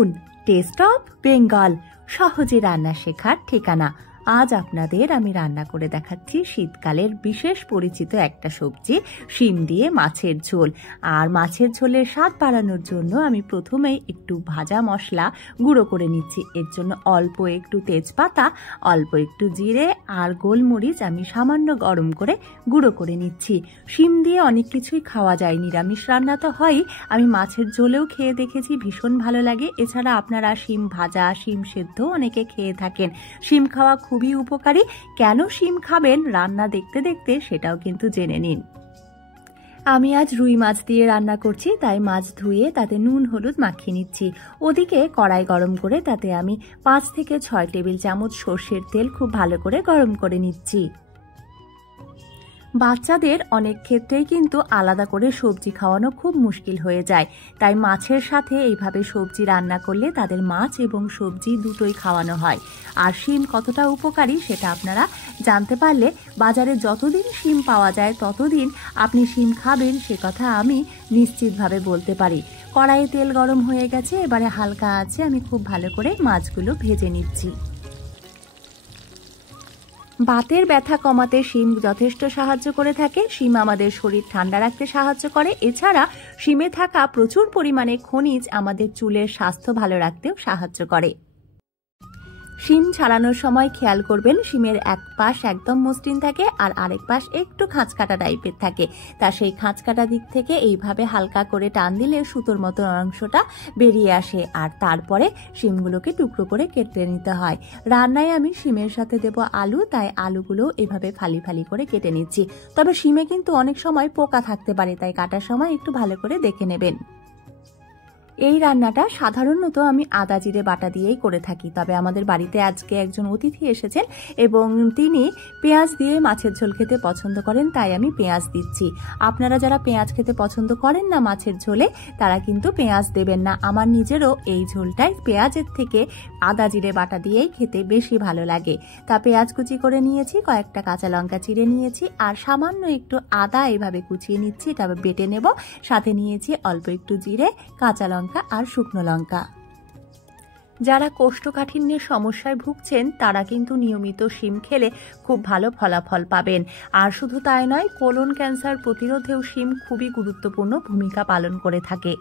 উনুন test of Bengal, সহজে রান্না শেখার ঠিকানা। আজ আপনাদের আমি রান্না করে দেখাচ্ছি শীতকালের বিশেষ পরিচিত একটা সবজি, শিম দিয়ে মাছের ঝোল। আর মাছের ঝোলের স্বাদ বাড়ানোর জন্য আমি প্রথমেই একটু ভাজা মশলা গুঁড়ো করে নিচ্ছি। এর জন্য অল্প একটু তেজপাতা, অল্প একটু জিরে আর গোলমরিচ আমি সামান্য গরম করে গুঁড়ো করে নিচ্ছি। শিম দিয়ে অনেক কিছুই খাওয়া যায়, নিরামিষ রান্না তো হয়ই, আমি মাছের ঝোলেও খেয়ে দেখেছি, ভীষণ ভালো লাগে। এছাড়া আপনারা শিম ভাজা, শিম সেদ্ধ অনেকে খেয়ে থাকেন। শিম খাওয়া খুবই উপকারী। কেন শিম খাবেন রান্না দেখতে দেখতে সেটাও কিন্তু জেনে নিন। আমি আজ রুই মাছ দিয়ে রান্না করছি, তাই মাছ ধুয়ে তাতে নুন হলুদ মাখিয়ে নিচ্ছি। ওদিকে কড়াই গরম করে তাতে আমি 5 থেকে 6 টেবিল চামচ সর্ষের তেল খুব ভালো করে গরম করে নিচ্ছি। বাচ্চাদের অনেক ক্ষেত্রেই কিন্তু আলাদা করে সবজি খাওয়ানো খুব মুশকিল হয়ে যায়, তাই মাছের সাথে এইভাবে সবজি রান্না করলে তাদের মাছ এবং সবজি দুটোই খাওয়ানো হয়। আর শিম কতটা উপকারী সেটা আপনারা জানতে পারলে বাজারে যতদিন শিম পাওয়া যায় ততদিন আপনি শিম খাবেন, সে কথা আমি নিশ্চিতভাবে বলতে পারি। কড়াইয়ে তেল গরম হয়ে গেছে, এবারে হালকা আছে আমি খুব ভালো করে মাছগুলো ভেজে নিচ্ছি। বাতের ব্যথা কমাতে শিম যথেষ্ট সাহায্য করে থাকে। শিম আমাদের শরীর ঠান্ডা রাখতে সাহায্য করে। এছাড়া শিমে থাকা প্রচুর পরিমাণে খনিজ আমাদের চুলের স্বাস্থ্য ভালো রাখতেও সাহায্য করে। শিম ছাড়ানোর সময় খেয়াল করবেন শিমের এক পাশ একদম মসৃণ থাকে আর আরেক পাশ একটু খাঁচকাটা টাইপের থাকে। তা সেই খাঁচকাটা দিক থেকে এইভাবে হালকা করে টান দিলে সুতোর মতো অংশটা বেরিয়ে আসে, আর তারপরে শিমগুলোকে টুকরো করে কেটে নিতে হয়। রান্নায় আমি শিমের সাথে দেব আলু, তাই আলুগুলো এভাবে ফালি ফালি করে কেটে নিচ্ছি। তবে শিমে কিন্তু অনেক সময় পোকা থাকতে পারে, তাই কাটার সময় একটু ভালো করে দেখে নেবেন। এই রান্নাটা সাধারণত আমি আদা জিরে বাটা দিয়েই করে থাকি, তবে আমাদের বাড়িতে আজকে একজন অতিথি এসেছেন এবং তিনি পেঁয়াজ দিয়ে মাছের ঝোল খেতে পছন্দ করেন, তাই আমি পেঁয়াজ দিচ্ছি। আপনারা যারা পেঁয়াজ খেতে পছন্দ করেন না মাছের ঝোলে, তারা কিন্তু পেঁয়াজ দেবেন না। আমার নিজেরও এই ঝোলটাই পেঁয়াজের থেকে আদা জিরে বাটা দিয়েই খেতে বেশি ভালো লাগে। তা পেঁয়াজ কুচি করে নিয়েছি, কয়েকটা কাঁচা লঙ্কা চিড়ে নিয়েছি আর সামান্য একটু আদা এইভাবে কুচিয়ে নিচ্ছি, এটা বেটে নেব। সাথে নিয়েছি অল্প একটু জিরে, কাঁচা লঙ্কা আর শুকনো লঙ্কা। যারা কোষ্ঠকাঠিন্যের সমস্যায় ভুগছেন তারা কিন্তু নিয়মিত শিম খেলে খুব ভালো ফলাফল পাবেন। আর শুধু তাই নয়, কোলন ক্যান্সার প্রতিরোধেও শিম খুবই গুরুত্বপূর্ণ ভূমিকা পালন করে থাকে।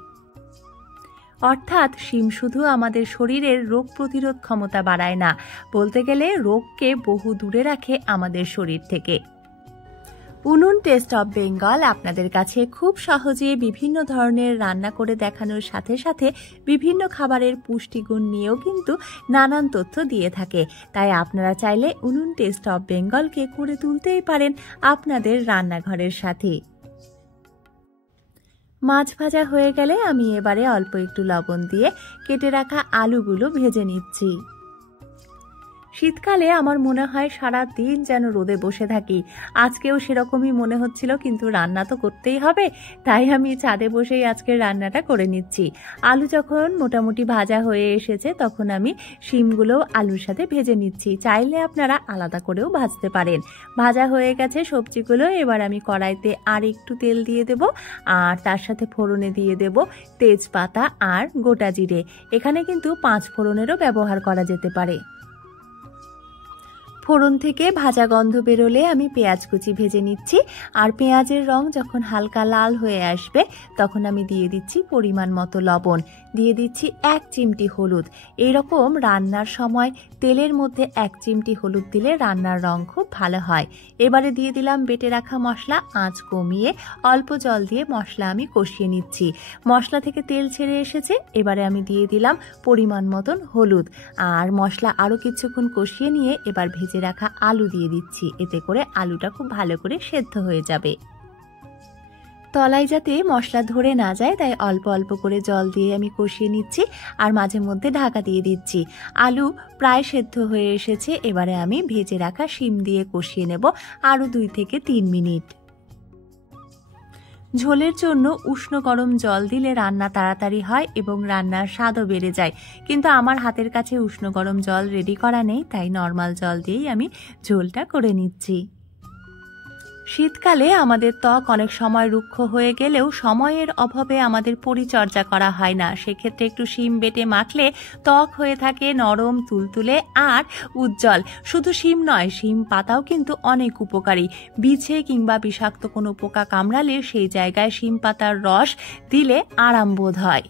অর্থাৎ শিম শুধু আমাদের শরীরের রোগ প্রতিরোধ ক্ষমতা বাড়ায় না, বলতে গেলে রোগকে বহু দূরে রাখে আমাদের শরীর থেকে। উনুন টেস্ট অফ বেঙ্গল আপনাদের কাছে খুব সহজে বিভিন্ন ধরনের রান্না করে দেখানোর সাথে সাথে বিভিন্ন খাবারের পুষ্টিগুণ নিয়েও কিন্তু নানান তথ্য দিয়ে থাকে। তাই আপনারা চাইলে উনুন টেস্ট অফ বেঙ্গলকে করে তুলতেই পারেন আপনাদের রান্নাঘরের সাথে। মাছ ভাজা হয়ে গেলে আমি এবারে অল্প একটু লবণ দিয়ে কেটে রাখা আলুগুলো ভেজে নিচ্ছি। শীতকালে আমার মনে হয় সারা দিন যেন রোদে বসে থাকি। আজকেও সেরকমই মনে হচ্ছিল, কিন্তু রান্না তো করতেই হবে, তাই আমি ছাদে বসেই আজকের রান্নাটা করে নিচ্ছি। আলু যখন মোটামুটি ভাজা হয়ে এসেছে তখন আমি শিমগুলো আলুর সাথে ভেজে নিচ্ছি। চাইলে আপনারা আলাদা করেও ভাজতে পারেন। ভাজা হয়ে গেছে সবজিগুলো, এবার আমি কড়াইতে আর একটু তেল দিয়ে দেব আর তার সাথে ফোড়নে দিয়ে দেব তেজপাতা আর গোটা জিরে। এখানে কিন্তু 5 ফোড়নেরও ব্যবহার করা যেতে পারে। ফোড়ন থেকে ভাজা গন্ধ বেরোলে আমি পেঁয়াজ কুচি ভেজে নিচ্ছি, আর পেঁয়াজের রং যখন হালকা লাল হয়ে আসবে তখন আমি দিয়ে দিচ্ছি পরিমাণ মতো লবণ, দিয়ে দিচ্ছি 1 চিমটি হলুদ। এইরকম রান্নার সময় তেলের মধ্যে 1 চিমটি হলুদ দিলে রান্নার রং খুব ভালো হয়। এবারে দিয়ে দিলাম বেটে রাখা মশলা, আঁচ কমিয়ে অল্প জল দিয়ে মশলা আমি কষিয়ে নিচ্ছি। মশলা থেকে তেল ছেড়ে এসেছে, এবারে আমি দিয়ে দিলাম পরিমাণ মতন হলুদ, আর মশলা আরও কিছুক্ষণ কষিয়ে নিয়ে এবার ভেজে রাখা আলু দিয়ে দিচ্ছি। এতে করে আলুটা খুব ভালো করে সেদ্ধ হয়ে যাবে। তলায় যাতে মশলা ধরে না যায় তাই অল্প অল্প করে জল দিয়ে আমি কষিয়ে নিচ্ছি আর মাঝে মধ্যে ঢাকা দিয়ে দিচ্ছি। আলু প্রায় সেদ্ধ হয়ে এসেছে, এবারে আমি ভেজে রাখা শিম দিয়ে কষিয়ে নেব আরও 2 থেকে 3 মিনিট। ঝোলের জন্য উষ্ণ গরম জল দিলে রান্না তাড়াতাড়ি হয় এবং রান্নার স্বাদও বেড়ে যায়, কিন্তু আমার হাতের কাছে উষ্ণ গরম জল রেডি করা নেই, তাই নর্মাল জল দিয়েই আমি ঝোলটা করে নিচ্ছি। শীতকালে আমাদের ত্বক অনেক সময় রুক্ষ হয়ে গেলেও সময়ের অভাবে আমাদের পরিচর্যা করা হয় না। সেক্ষেত্রে একটু শিম বেটে মাখলে ত্বক হয়ে থাকে নরম, তুলতুলে আর উজ্জ্বল। শুধু শিম নয়, শিম পাতাও কিন্তু অনেক উপকারী। বিছে কিংবা বিষাক্ত কোনো পোকা কামড়ালে সেই জায়গায় শিম পাতার রস দিলে আরাম বোধ হয়।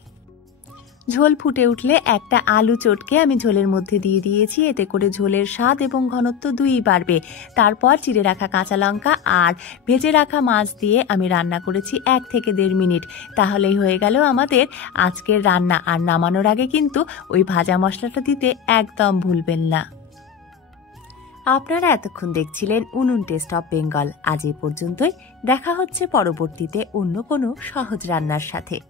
ঝোল ফুটে উঠলে একটা আলু চটকে আমি ঝোলের মধ্যে দিয়ে দিয়েছি। এতে করে ঝোলের স্বাদ এবং ঘনত্ব দুইই বাড়বে। তারপর চিড়ে রাখা কাঁচা লঙ্কা আর ভেজে রাখা মাছ দিয়ে আমি রান্না করেছি 1 থেকে 1.5 মিনিট। তাহলেই হয়ে গেল আমাদের আজকের রান্না। আর নামানোর আগে কিন্তু ওই ভাজা মশলাটা দিতে একদম ভুলবেন না। আপনারা এতক্ষণ দেখছিলেন উনুন টেস্ট অফ বেঙ্গল। আজ এ পর্যন্তই। দেখা হচ্ছে পরবর্তীতে অন্য কোনো সহজ রান্নার সাথে।